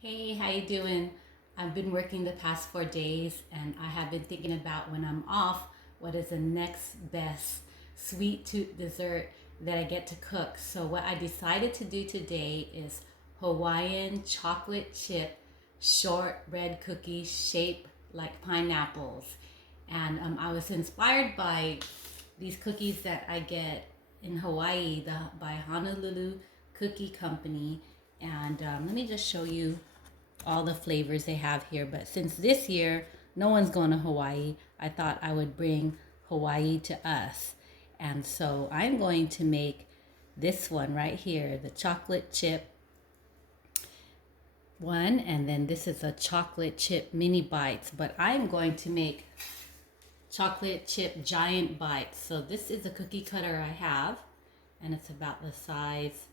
Hey, how you doing? I've been working the past 4 days and I have been thinking about when I'm off, what is the next best sweet tooth dessert that I get to cook. So what I decided to do today is Hawaiian chocolate chip shortbread cookies shaped like pineapples. And I was inspired by these cookies that I get in Hawaii by Honolulu Cookie Company. And let me just show you all the flavors they have here. But since this year no one's going to Hawaii, I thought I would bring Hawaii to us. And so I'm going to make this one right here, the chocolate chip one, and then this is a chocolate chip mini bites, but I'm going to make chocolate chip giant bites. So this is a cookie cutter I have, and it's about the size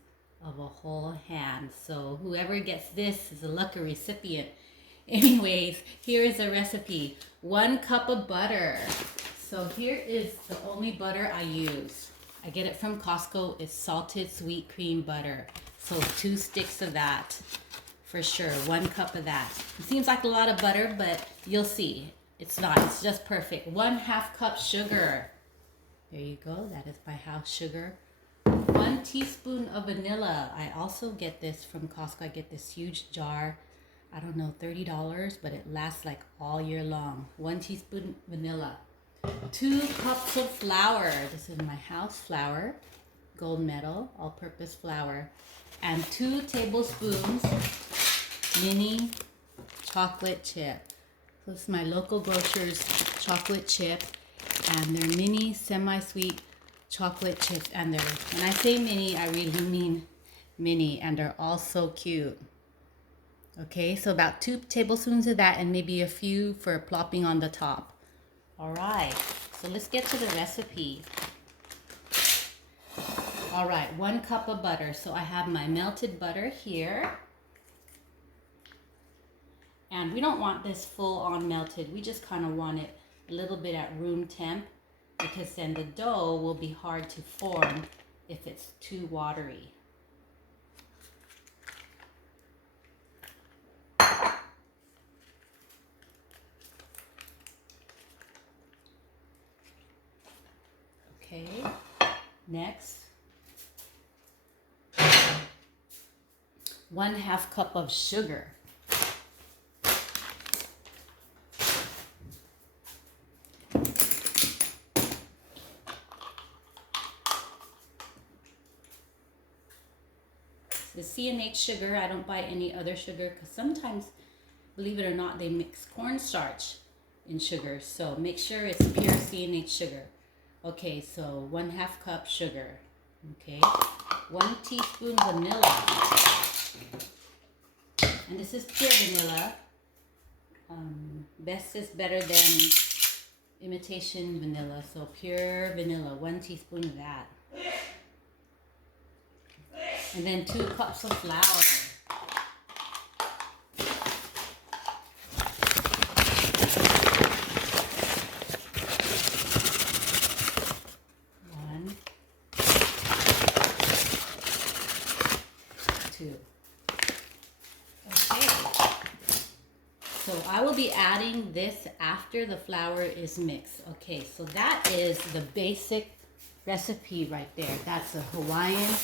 of a whole hand. So whoever gets this is a lucky recipient. Anyways, here is a recipe. 1 cup of butter. So here is the only butter I use. I get it from Costco. It's salted sweet cream butter. So 2 sticks of that for sure. 1 cup of that. It seems like a lot of butter, but you'll see. It's not. It's just perfect. 1/2 cup sugar. There you go. That is my house sugar. 1 teaspoon of vanilla. I also get this from Costco. I get this huge jar. I don't know, $30, but it lasts like all year long. 1 teaspoon vanilla. 2 cups of flour. This is my house flour, gold medal, all-purpose flour. And 2 tablespoons mini chocolate chip. So this is my local grocer's chocolate chip, and they're mini semi-sweet chocolate chips, and they're, when I say mini, I really mean mini, and they're all so cute. Okay, so about 2 tablespoons of that and maybe a few for plopping on the top. All right, so let's get to the recipe. All right, 1 cup of butter. So I have my melted butter here. And we don't want this full on melted. We just kind of want it a little bit at room temp, because then the dough will be hard to form if it's too watery. Okay, next, 1/2 cup of sugar. The C&H sugar, I don't buy any other sugar because sometimes, believe it or not, they mix cornstarch in sugar. So make sure it's pure C&H sugar. Okay, so 1/2 cup sugar. Okay, 1 teaspoon vanilla. And this is pure vanilla. Best is better than imitation vanilla. So pure vanilla, 1 teaspoon of that. And then 2 cups of flour. One, 2. Okay. So I will be adding this after the flour is mixed. Okay, so that is the basic recipe right there. That's a Hawaiian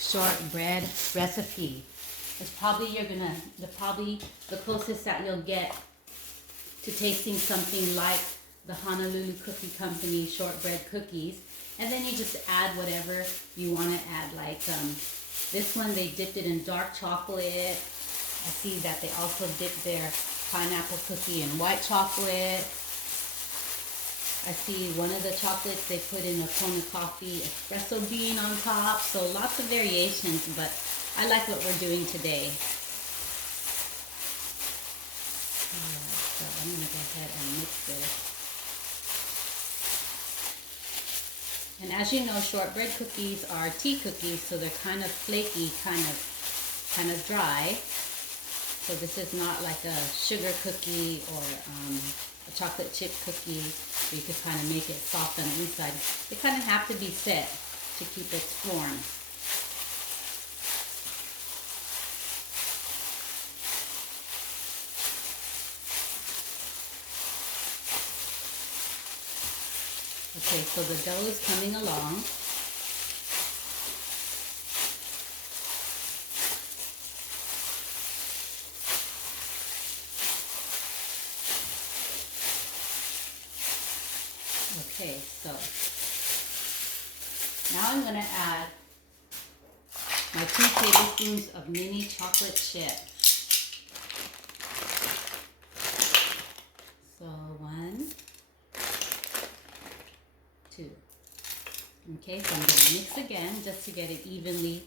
shortbread recipe. It's probably the closest that you'll get to tasting something like the Honolulu Cookie Company shortbread cookies. And then you just add whatever you want to add. Like this one, they dipped it in dark chocolate. I see that they also dipped their pineapple cookie in white chocolate. I see one of the chocolates they put in a Kona coffee espresso bean on top. So lots of variations, but I like what we're doing today. So I'm going to go ahead and mix this. And as you know, shortbread cookies are tea cookies, so they're kind of flaky, kind of dry. So this is not like a sugar cookie or a chocolate chip cookie where you could kind of make it soft on the inside. They kind of have to be set to keep its form. Okay, so the dough is coming along. Okay, so now I'm going to add my 2 tablespoons of mini chocolate chip. So 1, 2. Okay, so I'm going to mix again just to get it evenly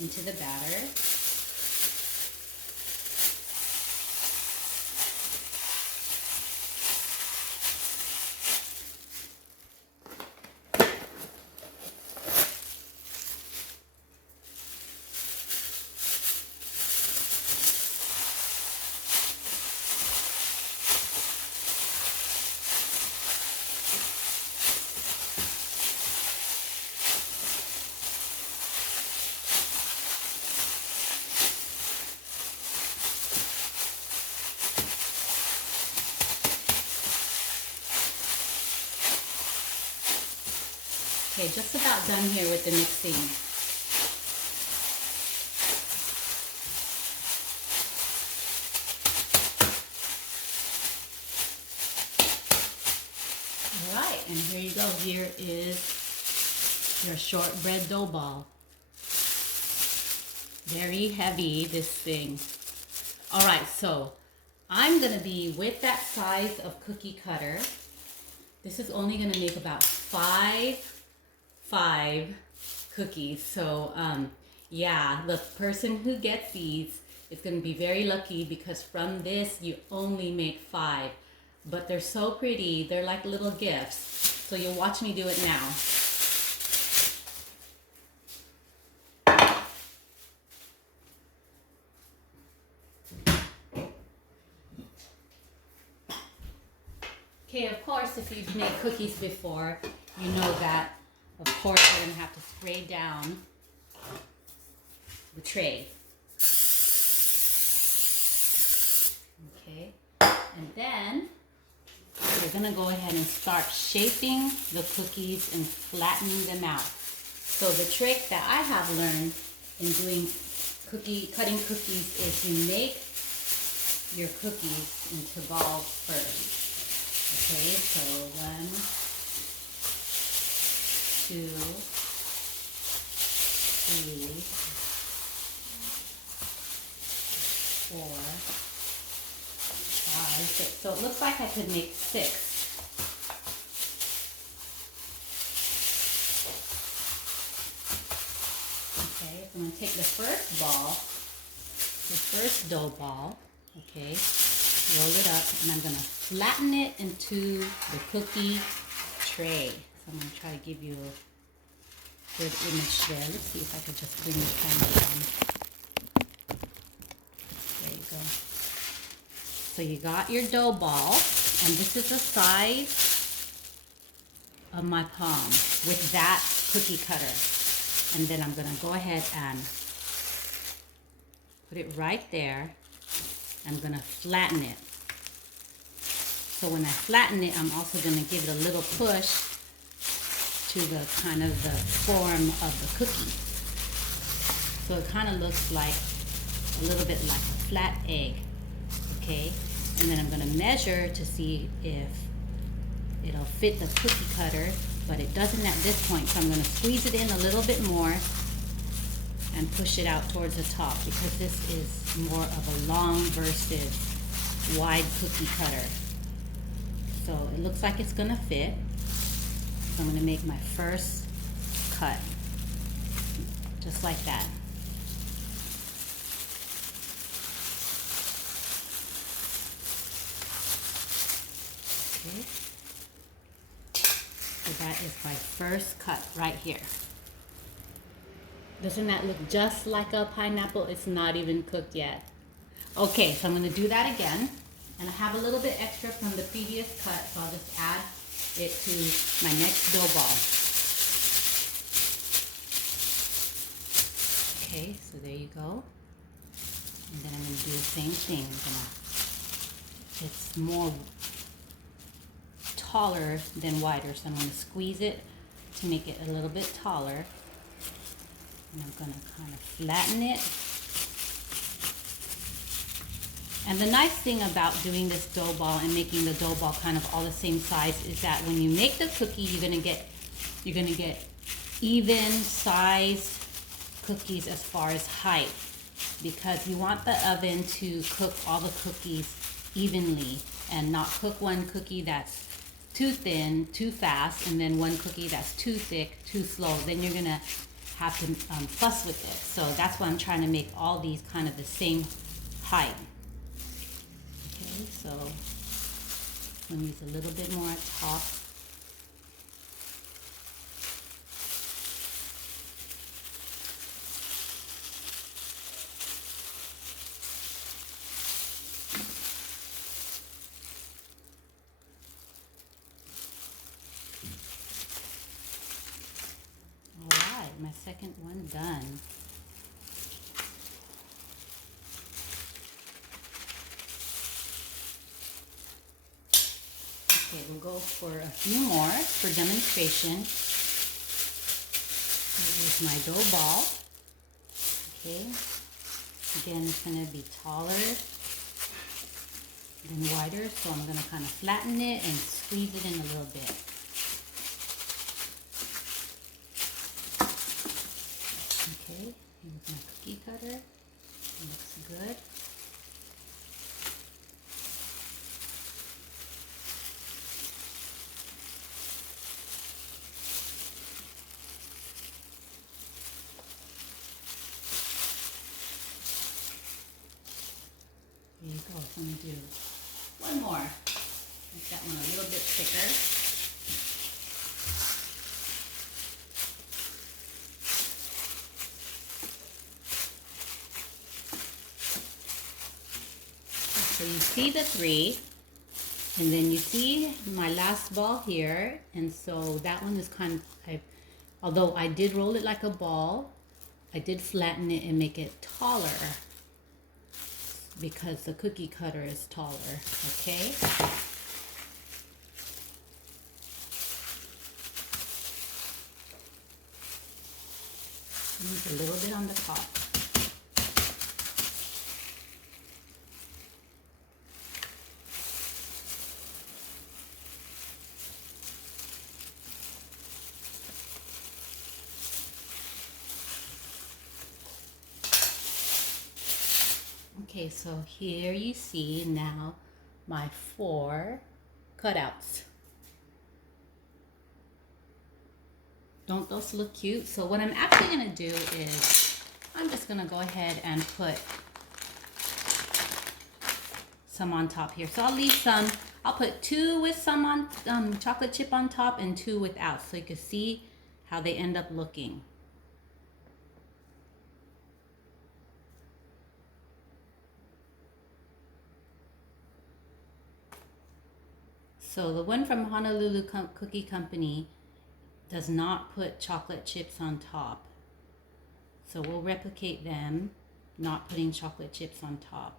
into the batter. Okay, just about done here with the mixing. All right, and here you go. Here is your shortbread dough ball. Very heavy, this thing. All right, so I'm gonna be with that size of cookie cutter. This is only gonna make about five cookies. So yeah, the person who gets these is going to be very lucky, because from this you only make 5, but they're so pretty. They're like little gifts. So you'll watch me do it now. Okay, of course, if you've made cookies before, you know that of course we're going to have to spray down the tray. Okay, and then we're going to go ahead and start shaping the cookies and flattening them out. So the trick that I have learned in doing cutting cookies is you make your cookies into balls first. Okay, so 1, 2, 3, 4, 5, 6. So it looks like I could make 6. Okay, so I'm going to take the first ball, the first dough ball, okay, roll it up, and I'm going to flatten it into the cookie tray. So I'm going to try to give you a good image there. Let's see if I could just bring the camera down. There you go. So you got your dough ball, and this is the size of my palm with that cookie cutter. And then I'm going to go ahead and put it right there. I'm going to flatten it. So when I flatten it, I'm also going to give it a little push to the kind of the form of the cookie. So it kind of looks like a little bit like a flat egg. Okay, and then I'm going to measure to see if it'll fit the cookie cutter, but it doesn't at this point, so I'm going to squeeze it in a little bit more and push it out towards the top, because this is more of a long versus wide cookie cutter. So it looks like it's going to fit. So I'm going to make my first cut, just like that. Okay. So that is my first cut right here. Doesn't that look just like a pineapple? It's not even cooked yet. Okay, so I'm going to do that again. And I have a little bit extra from the previous cut, so I'll just add it to my next dough ball. Okay, so there you go. And then I'm going to do the same thing. It's more taller than wider. So I'm going to squeeze it to make it a little bit taller. And I'm going to kind of flatten it. And the nice thing about doing this dough ball and making the dough ball kind of all the same size is that when you make the cookie, you're gonna get even size cookies as far as height, because you want the oven to cook all the cookies evenly and not cook one cookie that's too thin, too fast, and then one cookie that's too thick, too slow. Then you're gonna have to fuss with it. So that's why I'm trying to make all these kind of the same height. Okay, so I'm gonna use a little bit more at top. All right, my second one done. Okay, we'll go for a few more for demonstration. Here's my dough ball. Okay, again, it's going to be taller than wider, so I'm going to kind of flatten it and squeeze it in a little bit. Okay, here's my cookie cutter. It looks good. There you go. So I'm going to do one more. Make that one a little bit thicker. So you see the three, and then you see my last ball here, and so that one is kind of, although I did roll it like a ball, I did flatten it and make it taller, because the cookie cutter is taller, okay? Use a little bit on the top. Okay, so here you see now my 4 cutouts. Don't those look cute? So what I'm actually going to do is I'm just going to go ahead and put some on top here. So I'll leave some. I'll put 2 with some on chocolate chip on top and 2 without, so you can see how they end up looking. So the one from Honolulu Cookie Company does not put chocolate chips on top. So we'll replicate them, not putting chocolate chips on top.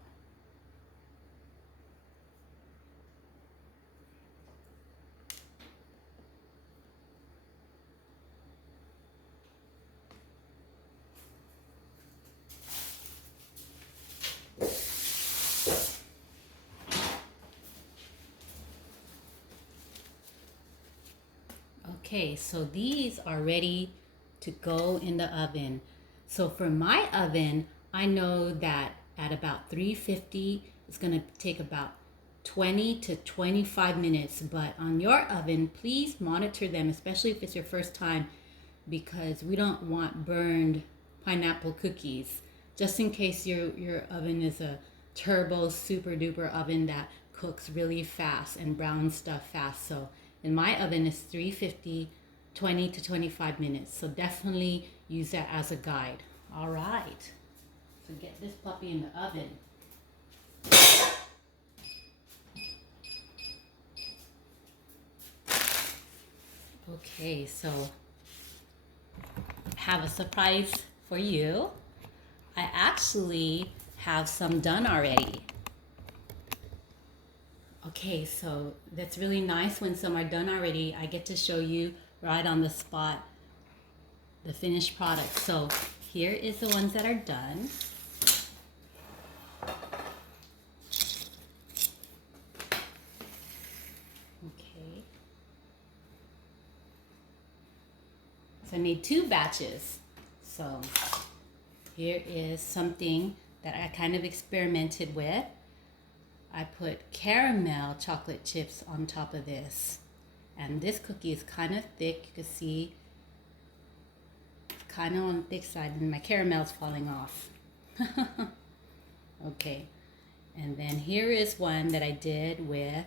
Okay, so these are ready to go in the oven. So for my oven, I know that at about 350, it's going to take about 20 to 25 minutes. But on your oven, please monitor them, especially if it's your first time, because we don't want burned pineapple cookies. Just in case your oven is a turbo super duper oven that cooks really fast and browns stuff fast. So in my oven is 350, 20 to 25 minutes. So definitely use that as a guide. All right. So get this puppy in the oven. Okay, so I have a surprise for you. I actually have some done already. Okay, so that's really nice. When some are done already, I get to show you right on the spot the finished product. So here is the ones that are done. Okay. So I made 2 batches. So here is something that I kind of experimented with. I put caramel chocolate chips on top of this. And this cookie is kind of thick. You can see it's kind of on the thick side, and my caramel's falling off. Okay. And then here is one that I did with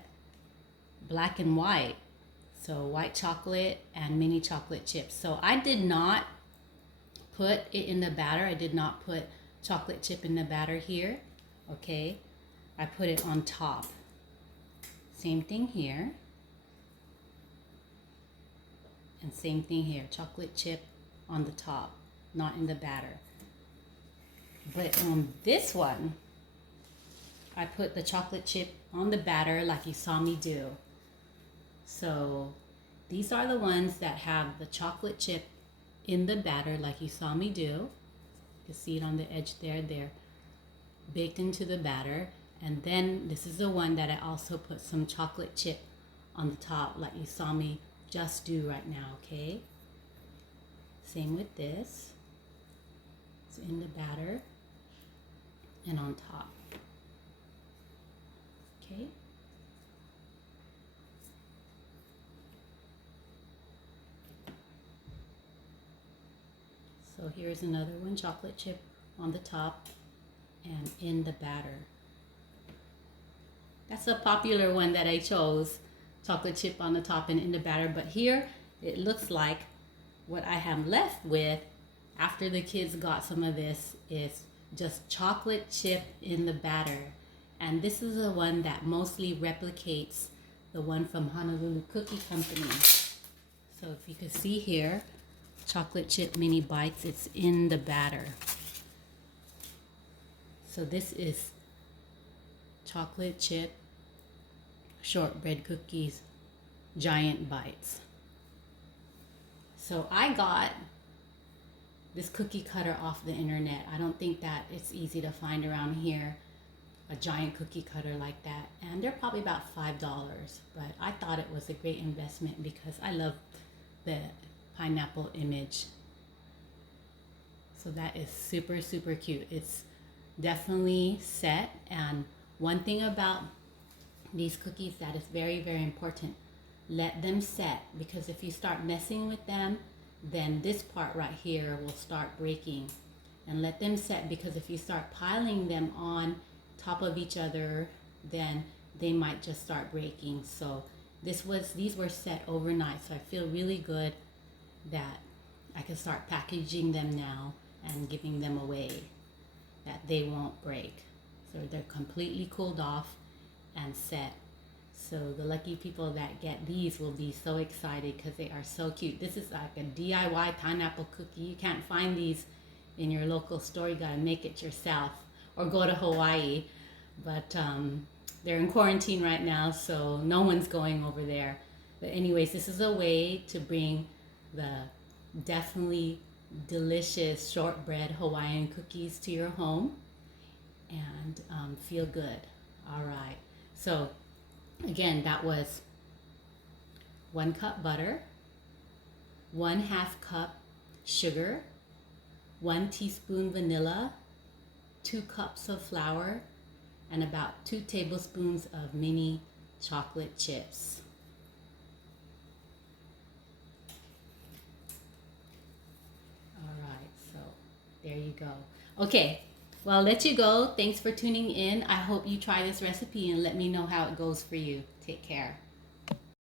black and white. So white chocolate and mini chocolate chips. So I did not put it in the batter. I did not put chocolate chip in the batter here. Okay. I put it on top. Same thing here. And same thing here. Chocolate chip on the top, not in the batter. But on this one, I put the chocolate chip on the batter like you saw me do. So these are the ones that have the chocolate chip in the batter like you saw me do. You can see it on the edge there. They're baked into the batter. And then this is the one that I also put some chocolate chip on the top like you saw me just do right now, okay? Same with this. It's in the batter and on top. Okay? So here's another one, chocolate chip on the top and in the batter. That's a popular one that I chose, chocolate chip on the top and in the batter. But here it looks like what I have left with after the kids got some of this is just chocolate chip in the batter. And this is the one that mostly replicates the one from Honolulu Cookie Company. So if you can see here, chocolate chip mini bites, it's in the batter. So this is chocolate chip shortbread cookies, giant bites. So I got this cookie cutter off the internet. I don't think that it's easy to find around here, a giant cookie cutter like that. And they're probably about $5, but I thought it was a great investment because I love the pineapple image. So that is super, super cute. It's definitely set. And one thing about these cookies that is very, very important, let them set, because if you start messing with them, then this part right here will start breaking. And let them set, because if you start piling them on top of each other, then they might just start breaking. So these were set overnight, so I feel really good that I can start packaging them now and giving them away, that they won't break. So they're completely cooled off and set. So the lucky people that get these will be so excited because they are so cute. This is like a DIY pineapple cookie. You can't find these in your local store. You gotta make it yourself or go to Hawaii. But they're in quarantine right now, so no one's going over there. But anyways, this is a way to bring the definitely delicious shortbread Hawaiian cookies to your home and feel good. All right. So again, that was 1 cup butter, 1/2 cup sugar, 1 teaspoon vanilla, 2 cups of flour, and about 2 tablespoons of mini chocolate chips. All right, so there you go. Okay, well, I'll let you go. Thanks for tuning in. I hope you try this recipe and let me know how it goes for you. Take care.